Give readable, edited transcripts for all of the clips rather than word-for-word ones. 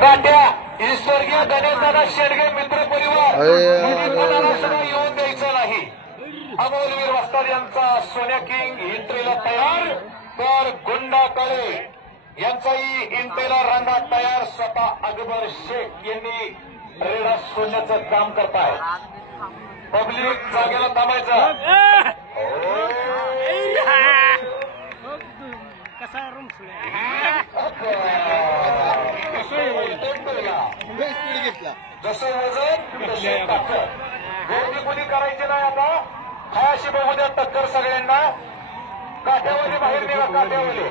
काट्या ही स्वर्गीय गणेशदादा शेडगे मित्र परिवार येऊन द्यायचं नाही. अमोलवीर वस्ताद यांचा सोन्या किंग एंट्रीला तयार तर गुंडा काळे यांचाही एंट्रीला रंगात तयार. स्वतः अकबर शेख यांनी रेडा सोन्याचं काम करताय. पब्लिक जागेला थांबायचं. जसं वजन तशी ताकद. गोळी कोणी करायची नाही. आता हायाशी बघू द्या टक्कर सगळ्यांना. काट्यावाले बाहेर निघा. काट्यावाले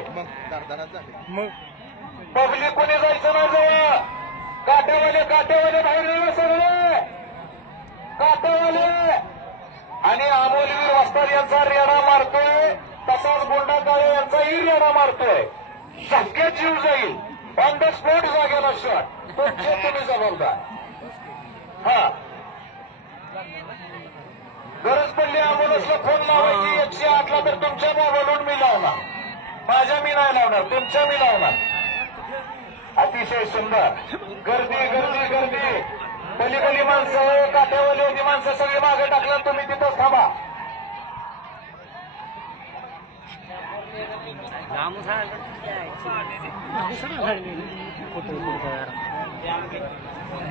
पब्लिक कोणी जायचं नाही जवळ. काट्यावाले बाहेर निघा सगळे. काट्यावाले आणि अमोलवीर वस्ताद यांचा रेडा मारतोय. तसाच गोंडा काळे यांचाही रेडा मारतोय. सगळे जीव जाईल. ऑन द स्पॉट जागेला शॉट. तुमचे तुम्ही जबाबदार. हा गरज पडली अमोलसला फोन लावायची 108ला तर तुमच्या मोबाईलवरून मी लावणार. माझ्या मी नाही लावणार. तुमच्या मी लावणार. अतिशय सुंदर. गर्दी गर्दी गर्दी. पलीकडली माणसं काठ्यावाली होती माणसं सगळी मागे टाकलं. तुम्ही तिथंच थांबा.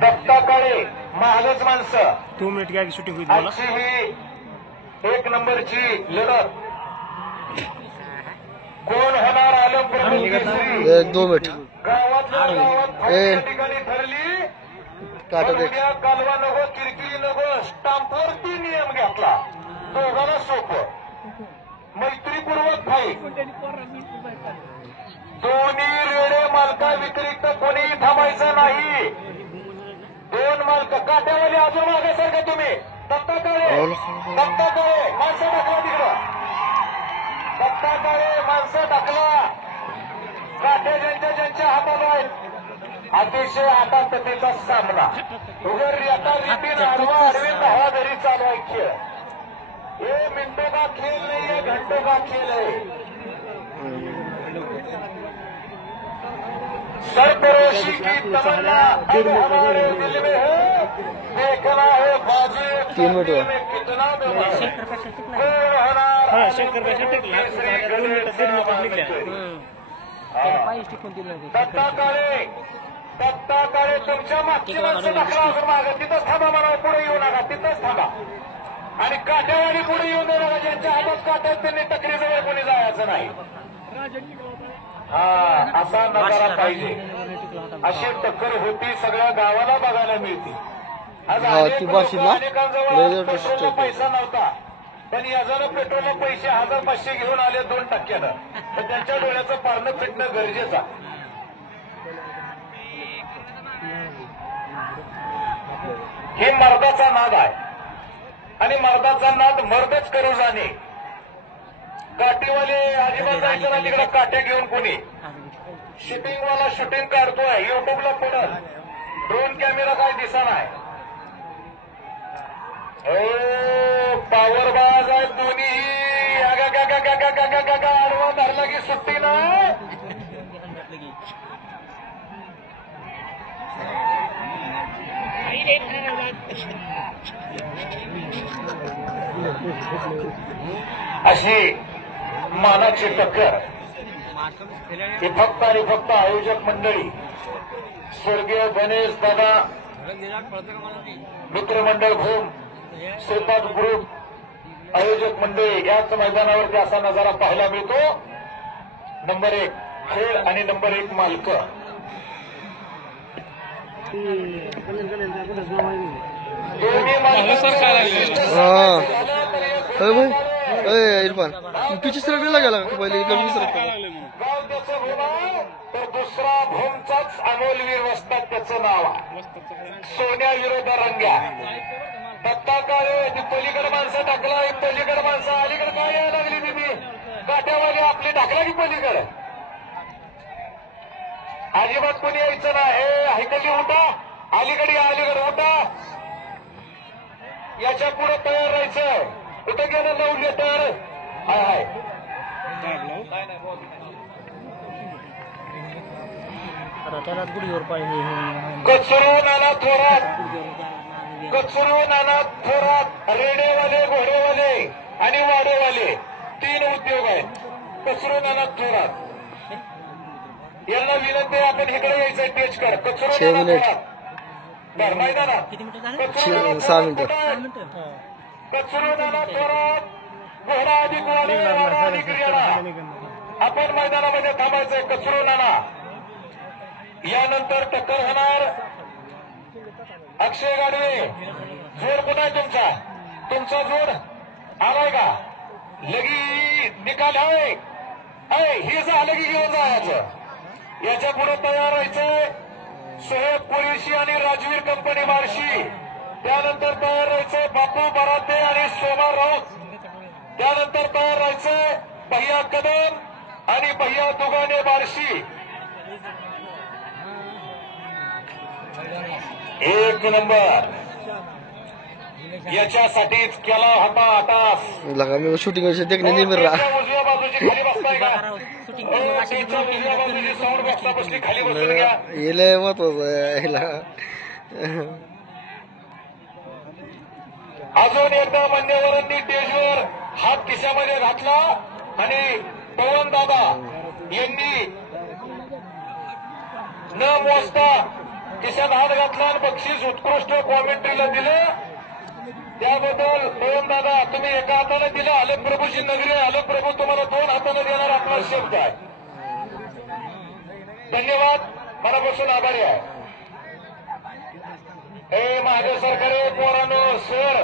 दत्ता काळे महागच माणसं. 2 मिनिट घ्या शूटिंग होईल. बोला. ही 1 नंबरची लढत कोण होणार. आलम केसरी 2 मिनिट गावात ठिकाणी ठरली. कालवा नको किरकिरी नको. स्टाम्पवरती नियम घेतला. दोघांना सोपं मैत्रीपूर्वक फाईट. दोन्ही रेडे मालका व्यतिरिक्त कोणीही थांबायचं नाही. 2 मालक. काट्यावाले अजून मागासारखं तुम्ही. दत्ता काळे माणसं टाकला तिकडं. दत्ता काळे माणसं टाकला. काट्या ज्यांच्या हातात आहेत. अतिशय आटातटीचा सामना. उघड आता रीतीनं आडवा अरविंद हवा घरी चालू आहे खेळ. ये मिनटों का खेल नहीं है घंटों का खेल है. सरफरोशी की तमन्ना अब हमारे दिल में है. देखना है बाजी में कितना कौन होणार. दत्ता काळे तुमच्या मागची माणसं टाकला. अजून मागं तिथंच थांबा. मला पुढे येऊ नका. तिथंच थांबा. आणि काट्यावाली पुढे येऊन देऊ नका. ज्यांच्या हातात काट्यात त्यांनी टकरीजवळ कोणी जायचं नाही. हा असा नजारा पाहिजे. अशी टक्कर होती सगळ्या गावाला बघायला मिळते. आज अनेकांजवळ पेट्रोलला पैसा नव्हता. पण याच्यानं पेट्रोलला पैसे 1500 घेऊन आले 2%. तर त्यांच्या डोळ्याचं पारणं फिटणं गरजेचं. हे मर्दाचा नाद आहे. आणि मर्दाचा नाद मर्दच करू जाणे. काठीवाले अजिबात जायचं ना तिकडे. काठ्या घेऊन कोणी शूटिंगवाला शूटिंग काढतोय. युट्यूबला पडल. ड्रोन कॅमेरा काय दिसा नाही. पॉवरबाज आहेत दोन्ही. आडवा धरला की सुट्टी नाही. अशी मानाची टक्कर. ही फक्त आणि फक्त आयोजक मंडळी स्वर्गीय गणेश दादा मित्रमंडळ भूम श्रीपाद ग्रुप आयोजक मंडळी याच मैदानावरती असा नजारा पाहायला मिळतो. नंबर 1 खेळ आणि नंबर 1 मालक. इरफान पीछे सरकने लगा पहिले कमी सरकला. तर दुसरा भूमचाच अमोलवीर वस्ताद त्याचं नाव. सोन्या विरोध रंग्या. दत्ता काळे पलीकडे माणसं टाकला. पलीकडे माणसं अलीकडे काय यायला लागली दिदी. काट्यावाली आपली टाकला की पलीकडे. अजिबात कोणी यायचं नाही. ऐकली उठा. अलीकडे उठा. याच्या पुढे तयार राहायचं. कुठे गेलं 9 लिटर हाय कचरू नाना थोरात, कचरू नाना थोरात, रेडेवाले, घोडेवाले आणि वाडेवाले 3 उद्योग आहेत. कचरू नाना थोरात यांना विनंती आहे, आपण इकडे यायचं टेच कर. कचरू 6 नाना मिनिट. थोरात बरं मैदानात. कचरू नाना 6 मिनिटं. कचरू नाना थोरात, घोडा अधिक वाले, वाडा अधिक रेडा. आपण मैदानामध्ये थांबायचंय. कचरू नाना यानंतर टक्कर होणार अक्षय गाडवे. जोड कुठं आहे तुमचा? तुमचा जोड आलाय का? लगी निकाल आहे. हे झालं की घेऊन जायचं. याच्या पुढे तयार राहायचंय सोहेब कुरेशी आणि राजवीर कंपनी बार्शी. त्यानंतर तयार राहायचंय बापू बराते आणि सोमा राऊत. त्यानंतर तयार राहायचंय भैया कदम आणि भैया दुगाने बार्शी. 1 नंबर याच्यासाठीच केला होता आटास. लगा मी शूटिंग देखणे नाही मिळला. उजव्या बाजूची खाली बसताय का? त्याच्या उजव्या बाजूची साऊंड बॉक्सा बसली खाली बसून घ्या. हे लय महत्वाचं आहे ह्याला. अजून एकदा मान्यवरांनी स्टेजवर हात खिशामध्ये घातला आणि पवन दादा यांनी न मोजता खिशात हात घातला आणि बक्षीस उत्कृष्ट कॉमेंट्रीला दिलं. त्याबद्दल पवन दादा तुम्ही एका हाताने दिलं. अलग प्रभूची नगरी, अलग प्रभू तुम्हाला 2 हाताने देणार आपला शब्द आहे. धन्यवाद, मनापासून आभारी आहे. हे माझ्या सरकारी पोरांनो सर